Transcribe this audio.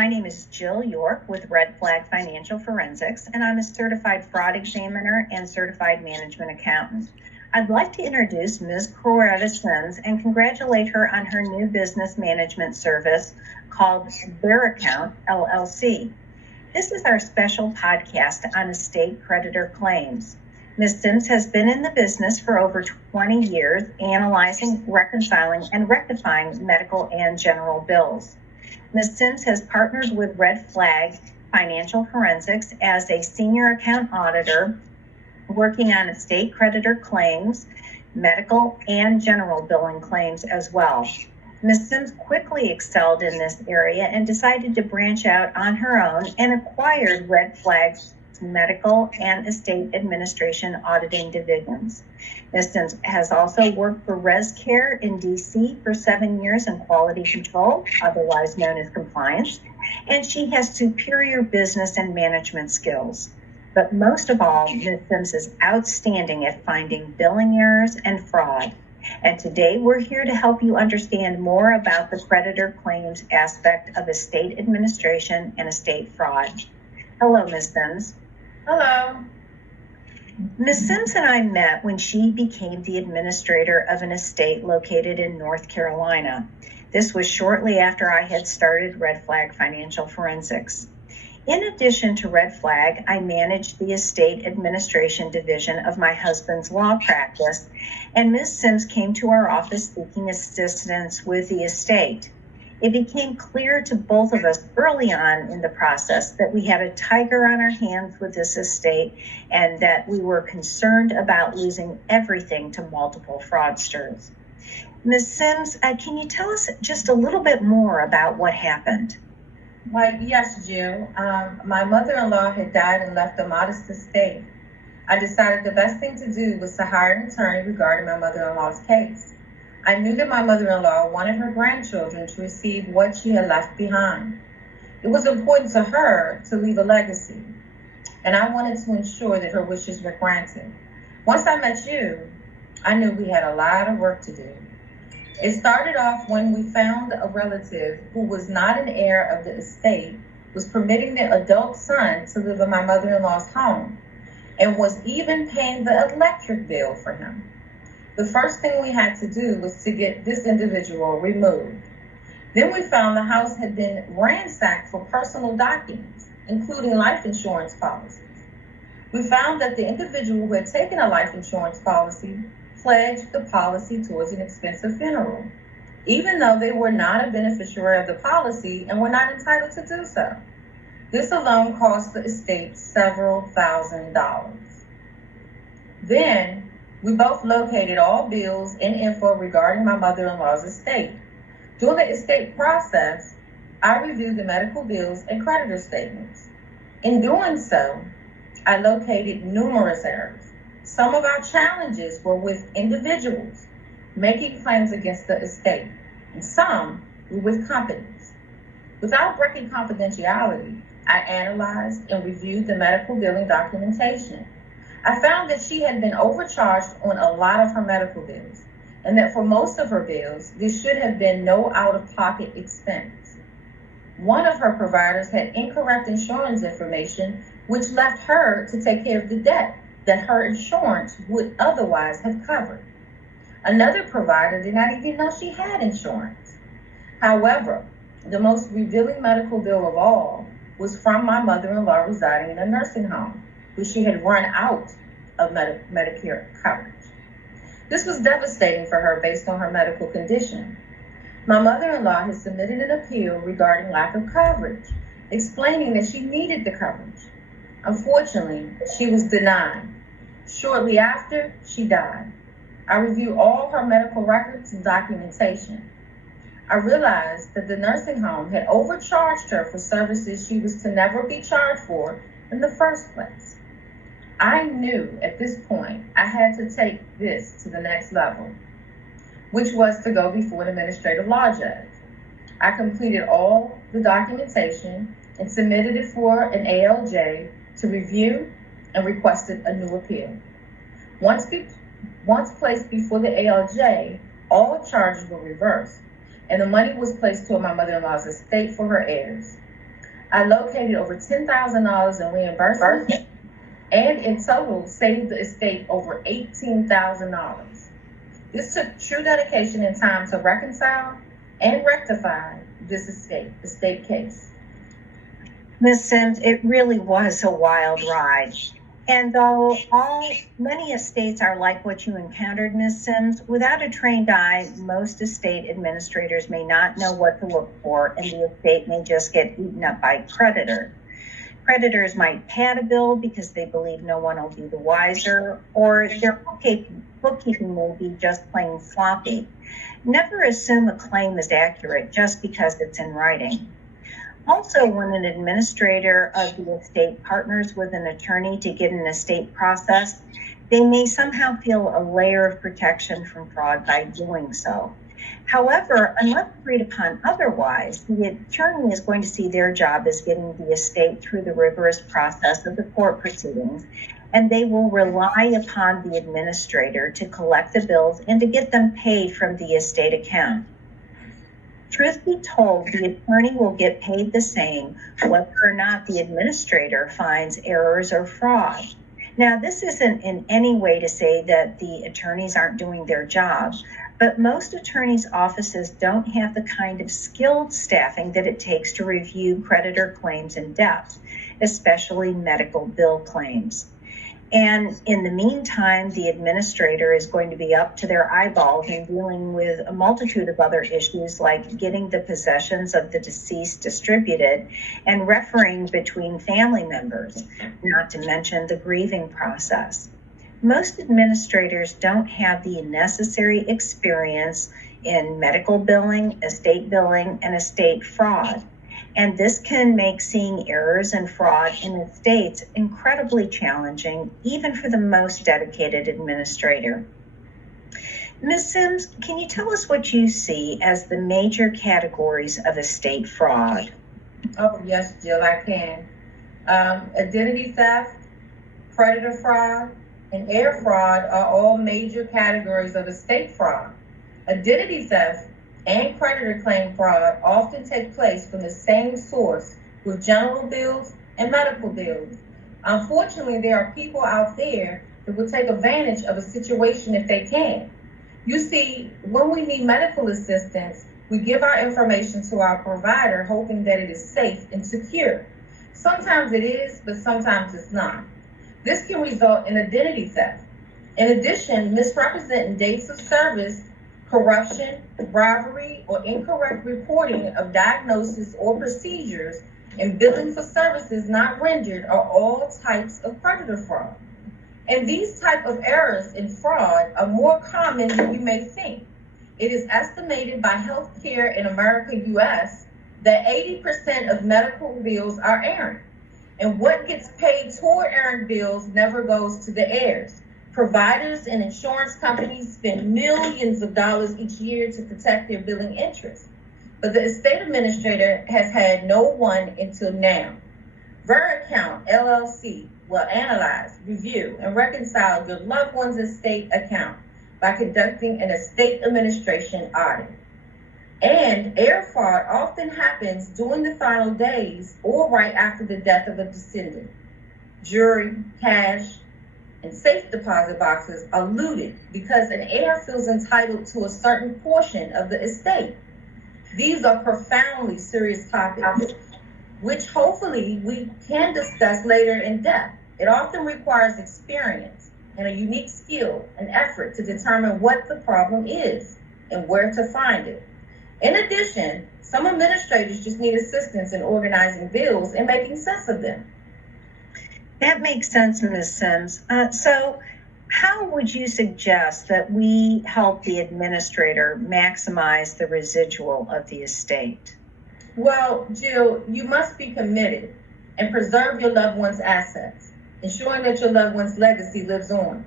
My name is Jill York with Red Flag Financial Forensics, and I'm a certified fraud examiner and certified management accountant. I'd like to introduce Ms. Queretta and congratulate her on her new business management service called VeriAccount, LLC. This is our special podcast on estate creditor claims. Ms. Sims has been in the business for over 20 years, analyzing, reconciling, and rectifying medical and general bills. Ms. Sims has partnered with Red Flag Financial Forensics as a senior account auditor, working on estate creditor claims, medical and general billing claims as well. Ms. Sims quickly excelled in this area and decided to branch out on her own and acquired Red Flag's medical and estate administration auditing divisions. Ms. Sims has also worked for ResCare in DC for 7 years in quality control, otherwise known as compliance, and she has superior business and management skills. But most of all, Ms. Sims is outstanding at finding billing errors and fraud. And today we're here to help you understand more about the creditor claims aspect of estate administration and estate fraud. Hello, Ms. Sims. Hello. Ms. Sims and I met when she became the administrator of an estate located in North Carolina. This was shortly after I had started Red Flag Financial Forensics. In addition to Red Flag, I managed the estate administration division of my husband's law practice, and Ms. Sims came to our office seeking assistance with the estate. It became clear to both of us early on in the process that we had a tiger on our hands with this estate and that we were concerned about losing everything to multiple fraudsters. Ms. Sims, can you tell us just a little bit more about what happened? Why, yes, Jill. My mother-in-law had died and left a modest estate. I decided the best thing to do was to hire an attorney regarding my mother-in-law's case. I knew that my mother-in-law wanted her grandchildren to receive what she had left behind. It was important to her to leave a legacy, and I wanted to ensure that her wishes were granted. Once I met you, I knew we had a lot of work to do. It started off when we found a relative who was not an heir of the estate, was permitting their adult son to live in my mother-in-law's home, and was even paying the electric bill for him. The first thing we had to do was to get this individual removed. Then we found the house had been ransacked for personal documents, including life insurance policies. We found that the individual who had taken a life insurance policy pledged the policy towards an expensive funeral, even though they were not a beneficiary of the policy and were not entitled to do so. This alone cost the estate several $1,000s. Then we both located all bills and info regarding my mother-in-law's estate. During the estate process, I reviewed the medical bills and creditor statements. In doing so, I located numerous errors. Some of our challenges were with individuals making claims against the estate, and some were with companies. Without breaking confidentiality, I analyzed and reviewed the medical billing documentation. I found that she had been overcharged on a lot of her medical bills, and that for most of her bills, there should have been no out-of-pocket expense. One of her providers had incorrect insurance information, which left her to take care of the debt that her insurance would otherwise have covered. Another provider did not even know she had insurance. However, the most revealing medical bill of all was from my mother-in-law residing in a nursing home, where she had run out of Medicare coverage. This was devastating for her based on her medical condition. My mother-in-law had submitted an appeal regarding lack of coverage, explaining that she needed the coverage. Unfortunately, she was denied. Shortly after, she died. I reviewed all her medical records and documentation. I realized that the nursing home had overcharged her for services she was to never be charged for in the first place. I knew at this point I had to take this to the next level, which was to go before an administrative law judge. I completed all the documentation and submitted it for an ALJ to review and requested a new appeal. Once placed before the ALJ, all charges were reversed, and the money was placed toward my mother-in-law's estate for her heirs. I located over $10,000 in reimbursement and in total saved the estate over $18,000. This took true dedication and time to reconcile and rectify this estate case. Ms. Sims, it really was a wild ride. And though many estates are like what you encountered, Ms. Sims, without a trained eye, most estate administrators may not know what to look for, and the estate may just get eaten up by creditors. Creditors might pad a bill because they believe no one will be the wiser, or their bookkeeping may be just plain sloppy. Never assume a claim is accurate just because it's in writing. Also, when an administrator of the estate partners with an attorney to get an estate processed, they may somehow feel a layer of protection from fraud by doing so. However, unless agreed upon otherwise, the attorney is going to see their job as getting the estate through the rigorous process of the court proceedings, and they will rely upon the administrator to collect the bills and to get them paid from the estate account. Truth be told, the attorney will get paid the same whether or not the administrator finds errors or fraud. Now, this isn't in any way to say that the attorneys aren't doing their job, but most attorneys' offices don't have the kind of skilled staffing that it takes to review creditor claims in depth, especially medical bill claims. And in the meantime, the administrator is going to be up to their eyeballs in dealing with a multitude of other issues like getting the possessions of the deceased distributed and refereeing between family members, not to mention the grieving process. Most administrators don't have the necessary experience in medical billing, estate fraud. And this can make seeing errors and fraud in estates incredibly challenging, even for the most dedicated administrator. Ms. Sims, can you tell us what you see as the major categories of estate fraud? Oh, yes, Jill, I can. Identity theft, creditor fraud, and heir fraud are all major categories of estate fraud. Identity theft and creditor claim fraud often take place from the same source with general bills and medical bills. Unfortunately, there are people out there that will take advantage of a situation if they can. You see, when we need medical assistance, we give our information to our provider hoping that it is safe and secure. Sometimes it is, but sometimes it's not. This can result in identity theft. In addition, misrepresenting dates of service, corruption, bribery, or incorrect reporting of diagnosis or procedures and billing for services not rendered are all types of creditor fraud. And these type of errors in fraud are more common than you may think. It is estimated by Healthcare in America, US, that 80% of medical bills are errant. And what gets paid toward errant bills never goes to the heirs. Providers and insurance companies spend millions of dollars each year to protect their billing interests, but the estate administrator has had no one until now. VeriAccount LLC will analyze, review, and reconcile your loved one's estate account by conducting an estate administration audit. And heir fraud often happens during the final days or right after the death of a descendant. Jewelry, cash, and safe deposit boxes are looted because an heir feels entitled to a certain portion of the estate. These are profoundly serious topics, which hopefully we can discuss later in depth. It often requires experience and a unique skill and effort to determine what the problem is and where to find it. In addition, some administrators just need assistance in organizing bills and making sense of them. That makes sense, Ms. Sims. So how would you suggest that we help the administrator maximize the residual of the estate? Well, Jill, you must be committed and preserve your loved one's assets, ensuring that your loved one's legacy lives on.